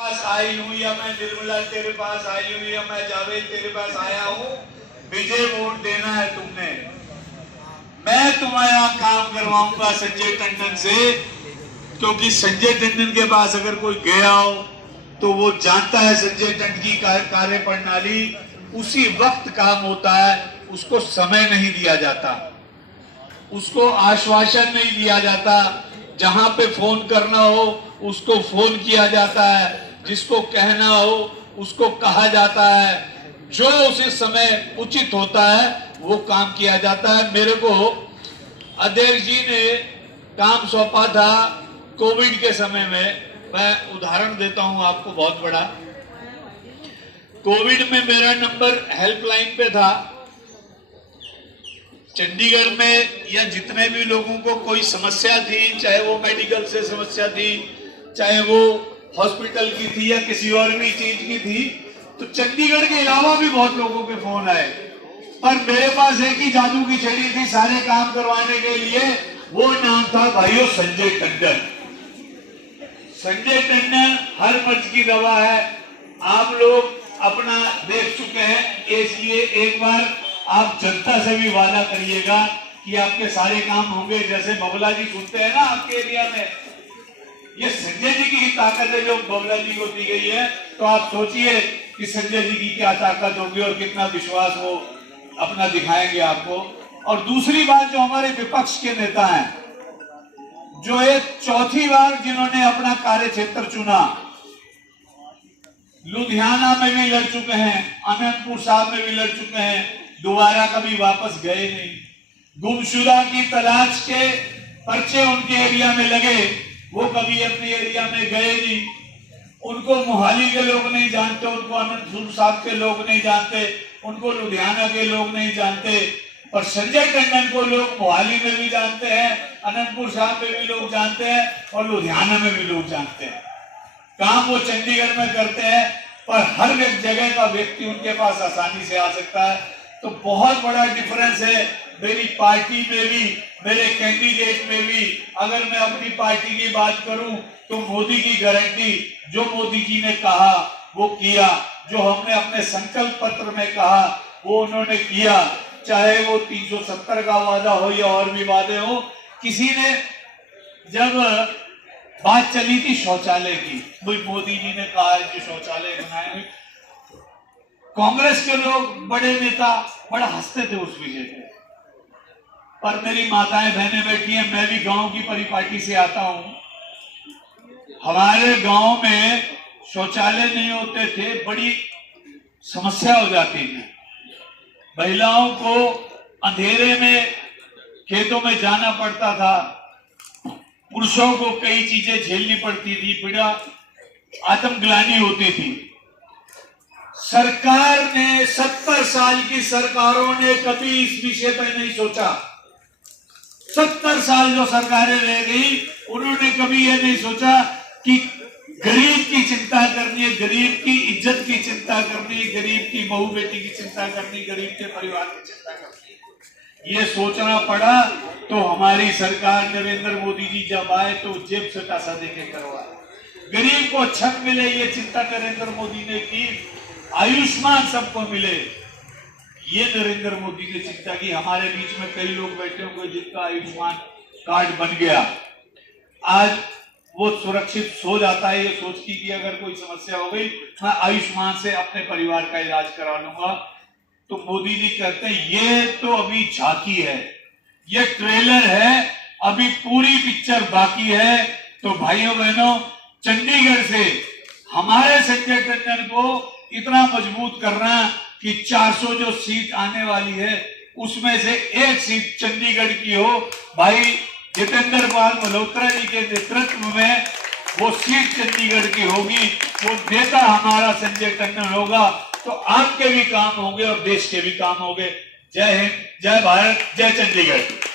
पास आई हूँ या मैं निर्मला तेरे पास आई हूँ या मैं जावेद तेरे पास आया हूँ, मुझे वोट देना है तुमने। मैं तुम्हारा काम करवाऊंगा संजय टंडन से, क्योंकि संजय टंडन के पास अगर कोई गया हो तो वो जानता है संजय टंडन की कार्य प्रणाली। उसी वक्त काम होता है, उसको समय नहीं दिया जाता, उसको आश्वासन नहीं दिया जाता। जहां पे फोन करना हो उसको फोन किया जाता है, जिसको कहना हो उसको कहा जाता है, जो उसी समय उचित होता है वो काम किया जाता है। मेरे को अध्यक्ष जी ने काम सौंपा था कोविड के समय में। मैं उदाहरण देता हूं आपको बहुत बड़ा। कोविड में मेरा नंबर हेल्पलाइन पे था। चंडीगढ़ में या जितने भी लोगों को कोई समस्या थी, चाहे वो मेडिकल से समस्या थी, चाहे वो हॉस्पिटल की थी या किसी और भी चीज की थी, तो चंडीगढ़ के अलावा भी बहुत लोगों के फोन आए। पर मेरे पास एक ही जादू की छड़ी थी सारे काम करवाने के लिए, वो नाम था भाइयों संजय टंडन। संजय टंडन हर मर्ज की दवा है। आप लोग अपना देख चुके हैं, इसलिए एक बार आप जनता से भी वादा करिएगा कि आपके सारे काम होंगे। जैसे बबला जी सुनते हैं ना आपके एरिया में, ये संजय जी की ही ताकत है जो बबला जी को दी गई है। तो आप सोचिए कि संजय जी की क्या ताकत होगी और कितना विश्वास वो अपना दिखाएंगे आपको। और दूसरी बात, जो हमारे विपक्ष के नेता हैं, जो ये चौथी बार जिन्होंने अपना कार्य क्षेत्र चुना, लुधियाना में भी लड़ चुके हैं, अनंतपुर साहब में भी लड़ चुके हैं, दोबारा कभी वापस गए नहीं। गुमशुदा की तलाश के पर्चे उनके एरिया में लगे, वो कभी अपने एरिया में गए नहीं। उनको मोहाली के लोग नहीं जानते, उनको अनंतपुर साहब के लोग नहीं जानते, उनको लुधियाना के लोग नहीं जानते। पर संजय टंडन को लोग मोहाली में भी जानते हैं, अनंतपुर साहब में भी लोग जानते हैं और लुधियाना में भी लोग जानते हैं। काम वो चंडीगढ़ में करते हैं, पर हर एक जगह का व्यक्ति उनके पास आसानी से आ सकता है। तो बहुत बड़ा डिफरेंस है मेरी पार्टी में भी, मेरे कैंडिडेट में भी। अगर मैं अपनी पार्टी की बात करूं तो मोदी की गारंटी, जो मोदी जी ने कहा वो किया, जो हमने अपने संकल्प पत्र में कहा वो उन्होंने किया। चाहे वो 370 का वादा हो या और भी वादे हो। किसी ने जब बात चली थी शौचालय की, कोई मोदी जी ने कहा है कि शौचालय बनाएंगे, कांग्रेस के लोग बड़े नेता बड़ा हंसते थे उस विषय पे। पर मेरी माताएं बहनें बैठी हैं, मैं भी गांव की परिपाटी से आता हूं। हमारे गांव में शौचालय नहीं होते थे, बड़ी समस्या हो जाती थी। महिलाओं को अंधेरे में खेतों में जाना पड़ता था, पुरुषों को कई चीजें झेलनी पड़ती थी, बड़ा आत्मग्लानि होती थी। सरकार ने 70 साल की सरकारों ने कभी इस विषय पर नहीं सोचा। 70 साल जो सरकारें रह गई, उन्होंने कभी यह नहीं सोचा कि गरीब की चिंता करनी है, गरीब की इज्जत की चिंता करनी, गरीब की बहू बेटी की चिंता करनी, गरीब के परिवार की चिंता करनी। ये सोचना पड़ा तो हमारी सरकार नरेंद्र मोदी जी जब आए तो जेब से पैसा देके करवाया। गरीब को छत मिले, ये चिंता नरेंद्र मोदी ने की। आयुष्मान सबको मिले, ये नरेंद्र मोदी ने चिंता की। हमारे बीच में कई लोग बैठे होंगे जिनका आयुष्मान कार्ड बन गया, आज वो सुरक्षित सो जाता है ये सोच की कि अगर कोई समस्या हो गई मैं आयुष्मान से अपने परिवार का इलाज करा लूंगा। तो मोदी जी कहते हैं ये तो अभी झांकी है, ये ट्रेलर है, अभी पूरी पिक्चर बाकी है। तो भाइयों बहनों, चंडीगढ़ से हमारे संजय टंडन को इतना मजबूत करना कि 400 जो सीट आने वाली है उसमें से एक सीट चंडीगढ़ की हो। भाई जितेंद्र पाल मल्होत्रा जी के नेतृत्व में वो सीट चंडीगढ़ की होगी, वो नेता हमारा संजय टंडन होगा। तो आपके भी काम होंगे और देश के भी काम होंगे। जय हिंद, जय भारत, जय चंडीगढ़।